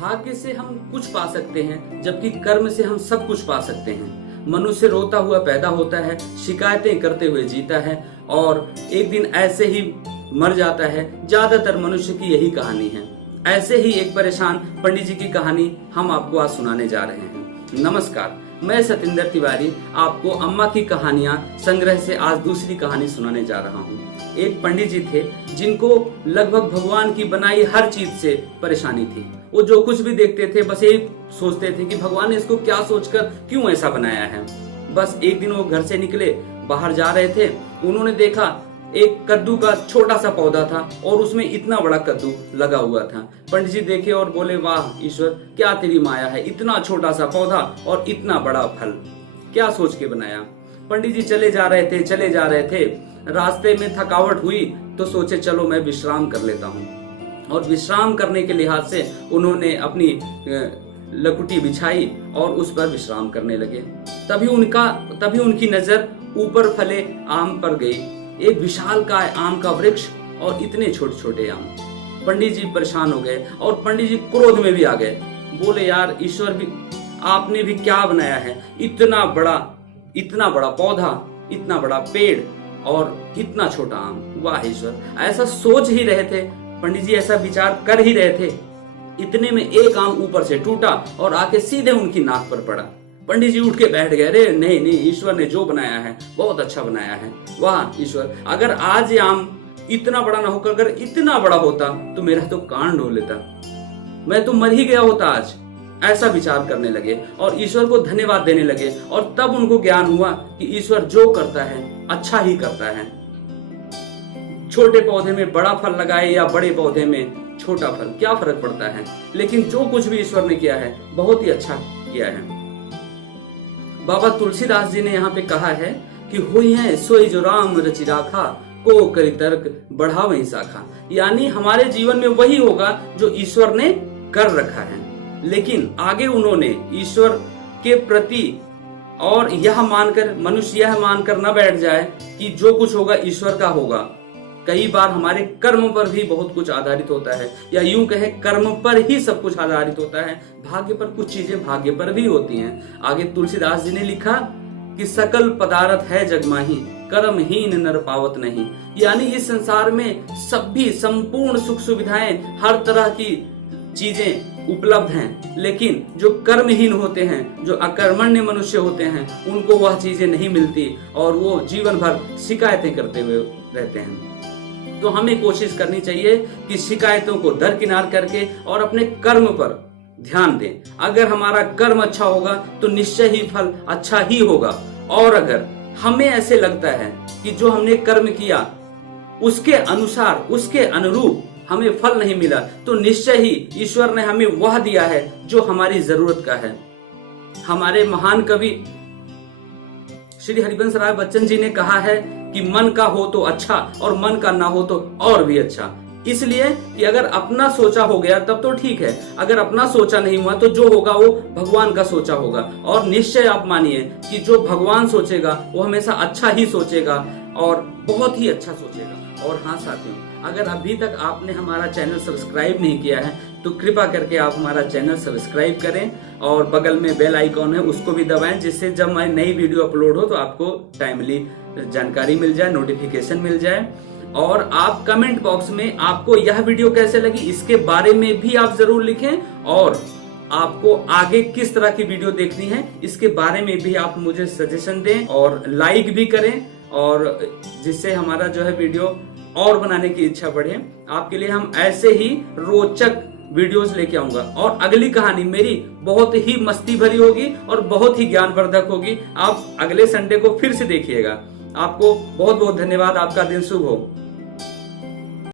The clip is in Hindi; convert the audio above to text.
भाग्य से हम कुछ पा सकते हैं, जबकि कर्म से हम सब कुछ पा सकते हैं। मनुष्य रोता हुआ पैदा होता है, शिकायतें करते हुए जीता है और एक दिन ऐसे ही मर जाता है। ज्यादातर मनुष्य की यही कहानी है। ऐसे ही एक परेशान पंडित जी की कहानी हम आपको आज सुनाने जा रहे हैं। नमस्कार, मैं सतेंद्र तिवारी आपको अम्मा की कहानियां संग्रह से आज दूसरी कहानी सुनाने जा रहा हूं। एक पंडित जी थे जिनको लगभग भगवान की बनाई हर चीज से परेशानी थी। वो जो कुछ भी देखते थे बस यही सोचते थे कि भगवान ने इसको क्या सोचकर क्यों ऐसा बनाया है। बस एक दिन वो घर से निकले, बाहर जा रहे थे, उन्होंने देखा एक कद्दू का छोटा सा पौधा था और उसमें इतना बड़ा कद्दू लगा हुआ था। पंडित जी देखे और बोले, वाह ईश्वर, क्या तेरी माया है, इतना छोटा सा पौधा और इतना बड़ा फल, क्या सोच के बनाया। पंडित जी चले जा रहे थे। रास्ते में थकावट हुई तो सोचे चलो मैं विश्राम कर लेता हूँ। और विश्राम करने के लिहाज से उन्होंने अपनी लकुटी बिछाई और उस पर विश्राम करने लगे। तभी उनकी नजर ऊपर फले आम पर गई। एक विशाल का आम का वृक्ष और इतने छोटे छोटे आम। पंडित जी परेशान हो गए और पंडित जी क्रोध में भी आ गए। बोले, यार ईश्वर भी, आपने भी क्या बनाया है, इतना बड़ा पौधा, इतना बड़ा पेड़ और इतना छोटा आम। वाह ईश्वर, ऐसा सोच ही रहे थे पंडित जी, ऐसा विचार कर ही रहे थे, इतने में एक आम ऊपर से टूटा और आके सीधे उनकी नाक पर पड़ा। पंडित जी उठ के बैठ गए, अरे नहीं, ईश्वर ने जो बनाया है बहुत अच्छा बनाया है। वाह ईश्वर, अगर आज ये आम इतना बड़ा ना होकर अगर इतना बड़ा होता तो मेरा तो कान ढो लेता, मैं तो मर ही गया होता आज। ऐसा विचार करने लगे और ईश्वर को धन्यवाद देने लगे। और तब उनको ज्ञान हुआ कि ईश्वर जो करता है अच्छा ही करता है। छोटे पौधे में बड़ा फल लगाए या बड़े पौधे में छोटा फल, क्या फर्क पड़ता है, लेकिन जो कुछ भी ईश्वर ने किया है बहुत ही अच्छा किया है। बाबा तुलसीदास जी ने यहाँ पे कहा है कि हुई है सोई जो राम रचि राखा, को करी तर्क बढ़ावे शाखा। यानी हमारे जीवन में वही होगा जो ईश्वर ने कर रखा है। लेकिन आगे उन्होंने ईश्वर के प्रति और मनुष्य यह मानकर न बैठ जाए कि जो कुछ होगा ईश्वर का होगा। कई बार हमारे कर्म पर भी बहुत कुछ आधारित होता है, या यूं कहे कर्म पर ही सब कुछ आधारित होता है। भाग्य पर कुछ चीजें भाग्य पर भी होती हैं। आगे तुलसीदास जी ने लिखा कि सकल पदार्थ है जगमाही, कर्महीन नर पावत नहीं। यानी इस संसार में सभी संपूर्ण सुख सुविधाएं, हर तरह की चीजें उपलब्ध हैं, लेकिन जो कर्महीन होते हैं, जो अकर्मण्य मनुष्य होते हैं, उनको वह चीजें नहीं मिलती और वो जीवन भर शिकायतें करते हुए रहते हैं। तो हमें कोशिश करनी चाहिए कि शिकायतों को दरकिनार करके और अपने कर्म पर ध्यान दें। अगर हमारा कर्म अच्छा होगा तो निश्चय ही फल अच्छा ही होगा। और अगर हमें ऐसे लगता है कि जो हमने कर्म किया उसके अनुसार, उसके अनुरूप हमें फल नहीं मिला, तो निश्चय ही ईश्वर ने हमें वह दिया है जो हमारी जरूरत का है। हमारे महान कवि श्री हरिवंश राय बच्चन जी ने कहा है कि मन का हो तो अच्छा और मन का ना हो तो और भी अच्छा। इसलिए कि अगर अपना सोचा हो गया तब तो ठीक है, अगर अपना सोचा नहीं हुआ तो जो होगा वो भगवान का सोचा होगा। और निश्चय आप मानिए कि जो भगवान सोचेगा वो हमेशा अच्छा ही सोचेगा और बहुत ही अच्छा सोचेगा। और हाँ साथियों, अगर अभी तक आपने हमारा चैनल सब्सक्राइब नहीं किया है तो कृपया करके आप हमारा चैनल सब्सक्राइब करें और बगल में बेल आइकॉन है उसको भी दबाएं, जिससे जब मैं नई वीडियो अपलोड हो तो आपको टाइमली जानकारी मिल जाए, नोटिफिकेशन मिल जाए। और आप कमेंट बॉक्स में आपको यह वीडियो कैसे लगी इसके बारे में भी आप जरूर लिखें और आपको आगे किस तरह की वीडियो देखनी है इसके बारे में भी आप मुझे सजेशन दें और लाइक भी करें, और जिससे हमारा जो है वीडियो और बनाने की इच्छा बढ़े। आपके लिए हम ऐसे ही रोचक वीडियोस लेके आऊंगा और अगली कहानी मेरी बहुत ही मस्ती भरी होगी और बहुत ही ज्ञानवर्धक होगी। आप अगले संडे को फिर से देखिएगा। आपको बहुत बहुत धन्यवाद। आपका दिन शुभ हो।